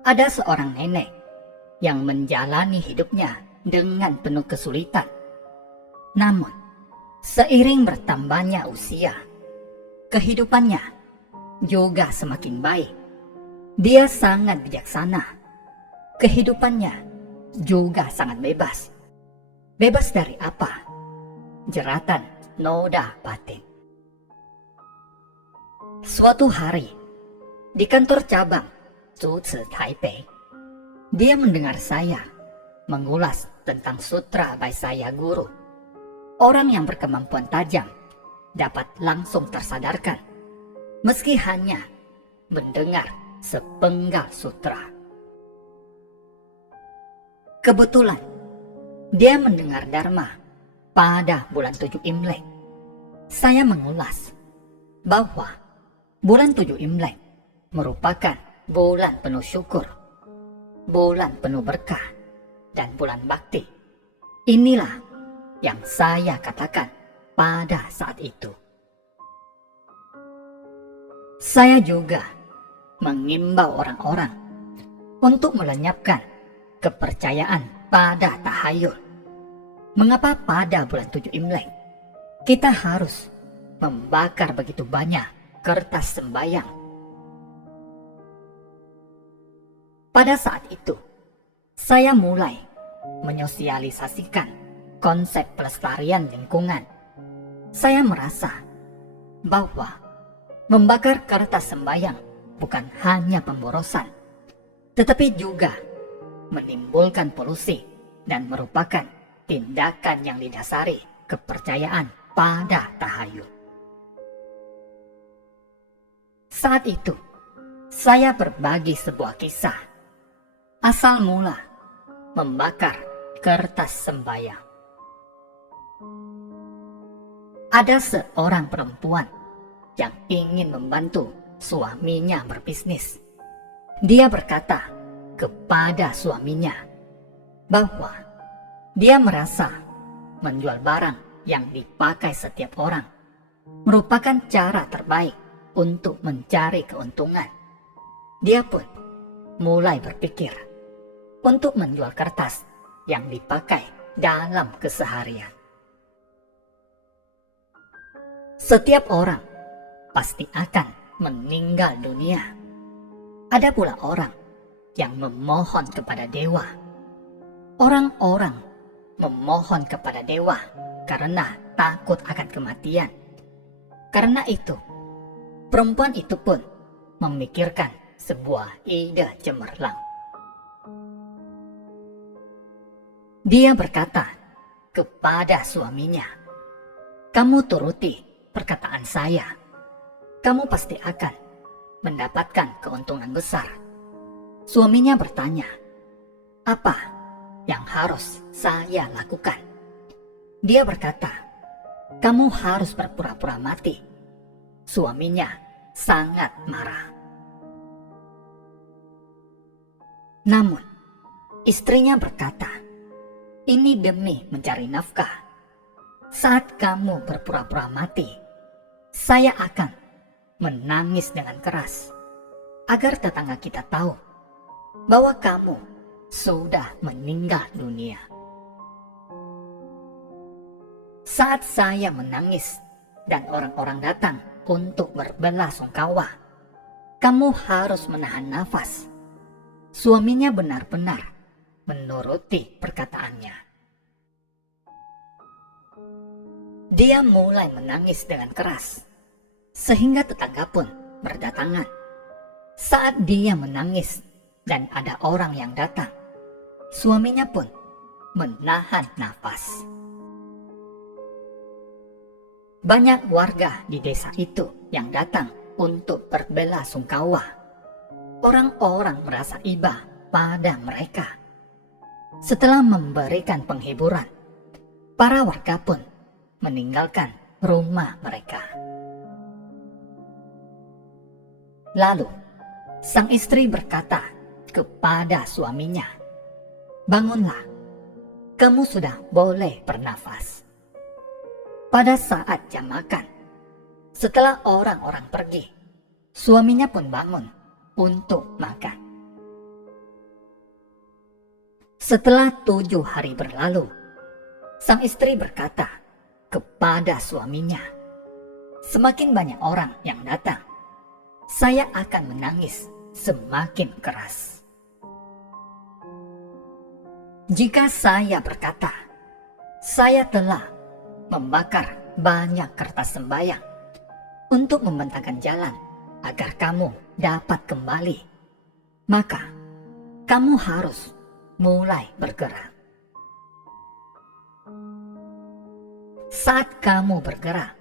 Ada seorang nenek yang menjalani hidupnya dengan penuh kesulitan. Namun, seiring bertambahnya usia, kehidupannya juga semakin baik. Dia sangat bijaksana. Kehidupannya juga sangat bebas. Bebas dari apa? Jeratan noda batin. Suatu hari, di kantor cabang Zhuzi Taipei, dia mendengar saya mengulas tentang sutra Vaisaya Guru. Orang yang berkemampuan tajam dapat langsung tersadarkan meski hanya mendengar sepenggal sutra. Kebetulan dia mendengar Dharma pada bulan 7 Imlek. Saya mengulas bahwa bulan 7 Imlek merupakan bulan penuh syukur, bulan penuh berkah, dan bulan bakti. Inilah yang saya katakan pada saat itu. Saya juga mengimbau orang-orang untuk melenyapkan kepercayaan pada tahayul. Mengapa pada bulan 7 Imlek kita harus membakar begitu banyak kertas sembahyang? Pada saat itu, saya mulai menyosialisasikan konsep pelestarian lingkungan. Saya merasa bahwa membakar kertas sembahyang bukan hanya pemborosan, tetapi juga menimbulkan polusi dan merupakan tindakan yang didasari kepercayaan pada tahayul. Saat itu, saya berbagi sebuah kisah asal mula membakar kertas sembahyang. Ada seorang perempuan yang ingin membantu suaminya berbisnis. Dia berkata kepada suaminya bahwa dia merasa menjual barang yang dipakai setiap orang merupakan cara terbaik untuk mencari keuntungan. Dia pun mulai berpikir untuk menjual kertas yang dipakai dalam keseharian. Setiap orang pasti akan meninggal dunia. Ada pula orang yang memohon kepada dewa. Orang-orang memohon kepada dewa karena takut akan kematian. Karena itu, perempuan itu pun memikirkan sebuah ide cemerlang. Dia berkata kepada suaminya, "Kamu turuti perkataan saya. Kamu pasti akan mendapatkan keuntungan besar." Suaminya bertanya, "Apa yang harus saya lakukan?" Dia berkata, "Kamu harus berpura-pura mati." Suaminya sangat marah. Namun, istrinya berkata, "Ini demi mencari nafkah. Saat kamu berpura-pura mati, saya akan menangis dengan keras agar tetangga kita tahu bahwa kamu sudah meninggal dunia. Saat saya menangis dan orang-orang datang untuk berbelasungkawa, kamu harus menahan nafas." Suaminya benar-benar menuruti perkataannya. Dia mulai menangis dengan keras, sehingga tetangga pun berdatangan. Saat dia menangis dan ada orang yang datang, suaminya pun menahan nafas. Banyak warga di desa itu yang datang untuk berbelasungkawa. Orang-orang merasa iba pada mereka. Setelah memberikan penghiburan, para warga pun meninggalkan rumah mereka. Lalu, sang istri berkata kepada suaminya, "Bangunlah, kamu sudah boleh bernafas." Pada saat jam makan, setelah orang-orang pergi, suaminya pun bangun untuk makan. Setelah 7 hari berlalu, sang istri berkata kepada suaminya, "Semakin banyak orang yang datang, saya akan menangis semakin keras. Jika saya berkata, saya telah membakar banyak kertas sembahyang untuk membentangkan jalan agar kamu dapat kembali, maka kamu harus mulai bergerak. Saat kamu bergerak,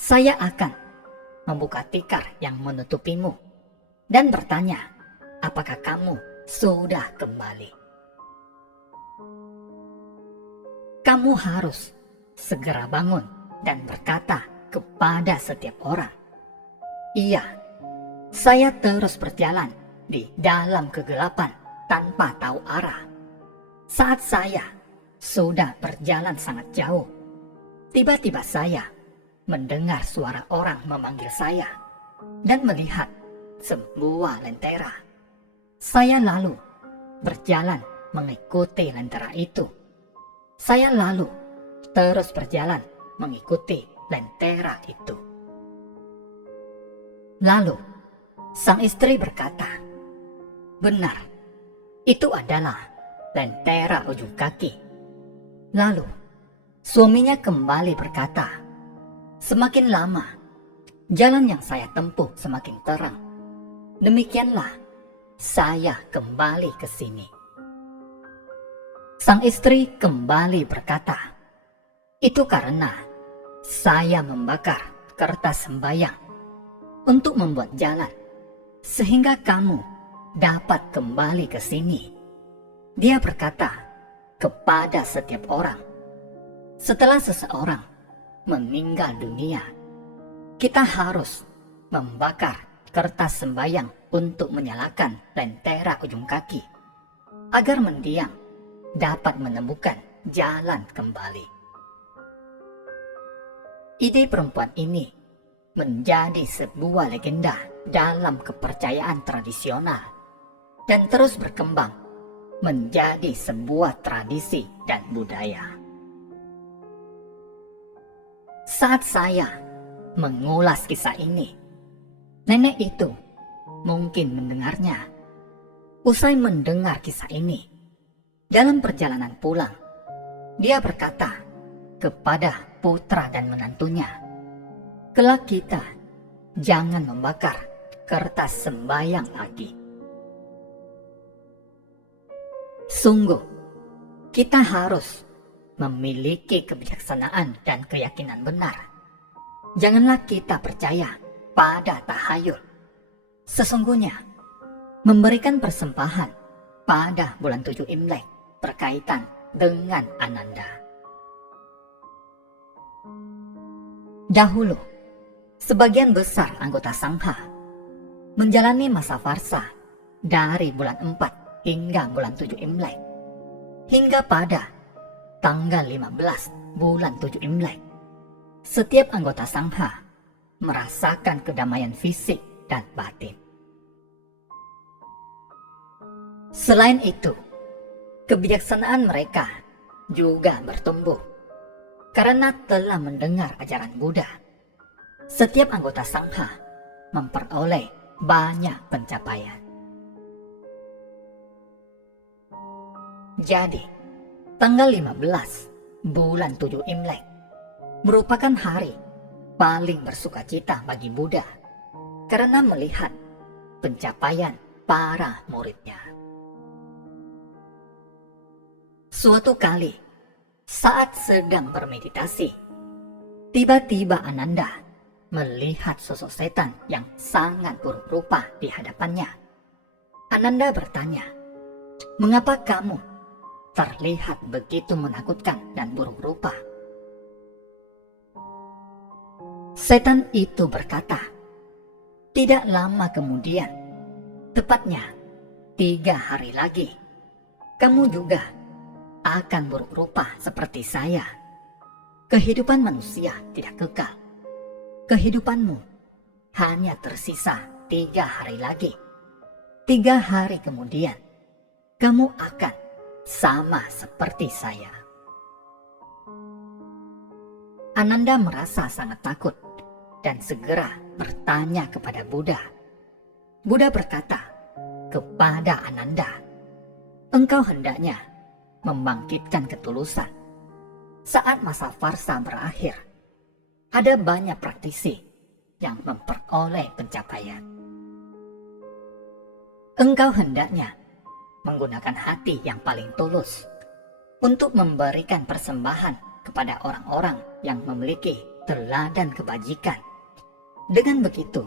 saya akan membuka tikar yang menutupimu dan bertanya, apakah kamu sudah kembali? Kamu harus segera bangun dan berkata kepada setiap orang, iya, saya terus berjalan di dalam kegelapan tanpa tahu arah. Saat saya sudah berjalan sangat jauh, tiba-tiba saya mendengar suara orang memanggil saya dan melihat sebuah lentera. Saya lalu berjalan mengikuti lentera itu. Saya lalu terus berjalan mengikuti lentera itu. Lalu sang istri berkata, benar, itu adalah lentera ujung kaki. Lalu suaminya kembali berkata, semakin lama jalan yang saya tempuh semakin terang. Demikianlah saya kembali ke sini. Sang istri kembali berkata, itu karena saya membakar kertas sembahyang untuk membuat jalan sehingga kamu dapat kembali ke sini. Dia berkata kepada setiap orang, setelah seseorang meninggal dunia, kita harus membakar kertas sembahyang untuk menyalakan lentera ujung kaki agar mendiang dapat menemukan jalan kembali. Ide perempuan ini menjadi sebuah legenda dalam kepercayaan tradisional dan terus berkembang menjadi sebuah tradisi dan budaya. Saat saya mengulas kisah ini, nenek itu mungkin mendengarnya. Usai mendengar kisah ini, dalam perjalanan pulang, dia berkata kepada putra dan menantunya, kelak kita jangan membakar kertas sembahyang lagi. Sungguh, kita harus memiliki kebijaksanaan dan keyakinan benar. Janganlah kita percaya pada tahayul. Sesungguhnya, memberikan persembahan pada bulan 7 Imlek berkaitan dengan Ananda. Dahulu, sebagian besar anggota Sangha menjalani masa farsa dari bulan 4 hingga bulan 7 Imlek, hingga pada tanggal 15 bulan 7 Imlek. Setiap anggota Sangha merasakan kedamaian fisik dan batin. Selain itu, kebijaksanaan mereka juga bertumbuh karena telah mendengar ajaran Buddha. Setiap anggota Sangha memperoleh banyak pencapaian. Jadi, tanggal 15 bulan 7 Imlek merupakan hari paling bersukacita bagi Buddha karena melihat pencapaian para muridnya. Suatu kali, saat sedang bermeditasi, tiba-tiba Ananda melihat sosok setan yang sangat buruk rupa di hadapannya. Ananda bertanya, mengapa kamu terlihat begitu menakutkan dan buruk rupa? Setan itu berkata, tidak lama kemudian, tepatnya 3 hari lagi, kamu juga akan buruk rupa seperti saya. Kehidupan manusia tidak kekal. Kehidupanmu hanya tersisa 3 hari lagi. 3 hari kemudian, kamu akan sama seperti saya. Ananda merasa sangat takut dan segera bertanya kepada Buddha. Buddha berkata kepada Ananda, "Engkau hendaknya membangkitkan ketulusan. Saat masa farsa berakhir, ada banyak praktisi yang memperoleh pencapaian. Engkau hendaknya menggunakan hati yang paling tulus untuk memberikan persembahan kepada orang-orang yang memiliki teladan kebajikan. Dengan begitu,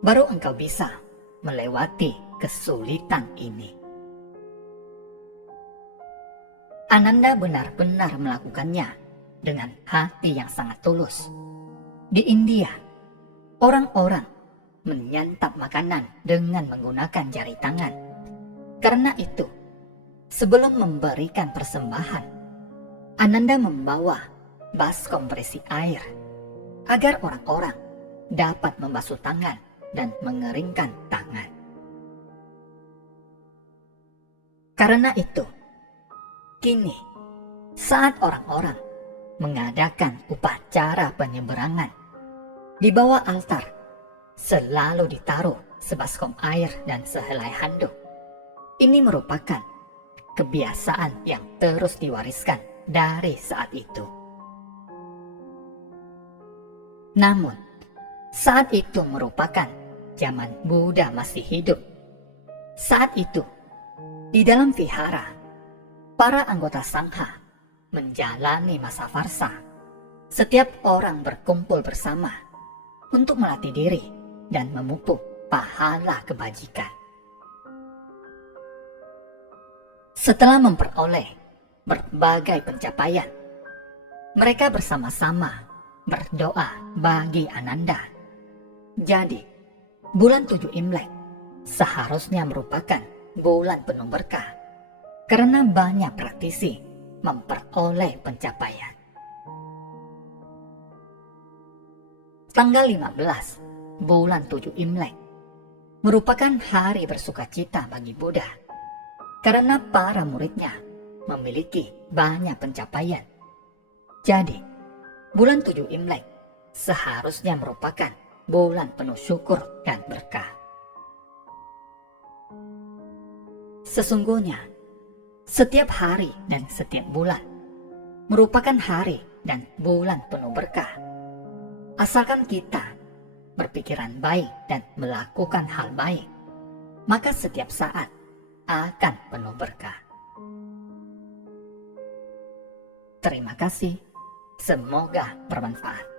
baru engkau bisa melewati kesulitan ini." Ananda benar-benar melakukannya dengan hati yang sangat tulus. Di India, orang-orang menyantap makanan dengan menggunakan jari tangan. Karena itu, sebelum memberikan persembahan, Ananda membawa baskom berisi air agar orang-orang dapat membasuh tangan dan mengeringkan tangan. Karena itu, kini saat orang-orang mengadakan upacara penyeberangan, di bawah altar selalu ditaruh sebaskom air dan sehelai handuk. Ini merupakan kebiasaan yang terus diwariskan dari saat itu. Namun, saat itu merupakan zaman Buddha masih hidup. Saat itu, di dalam vihara, para anggota sangha menjalani masa farsa. Setiap orang berkumpul bersama untuk melatih diri dan memupuk pahala kebajikan. Setelah memperoleh berbagai pencapaian, mereka bersama-sama berdoa bagi Ananda. Jadi, bulan 7 Imlek seharusnya merupakan bulan penuh berkah karena banyak praktisi memperoleh pencapaian. Tanggal 15 bulan 7 Imlek merupakan hari bersukacita bagi Buddha karena para muridnya memiliki banyak pencapaian. Jadi, bulan 7 Imlek seharusnya merupakan bulan penuh syukur dan berkah. Sesungguhnya, setiap hari dan setiap bulan merupakan hari dan bulan penuh berkah. Asalkan kita berpikiran baik dan melakukan hal baik, maka setiap saat akan penuh berkah. Terima kasih. Semoga bermanfaat.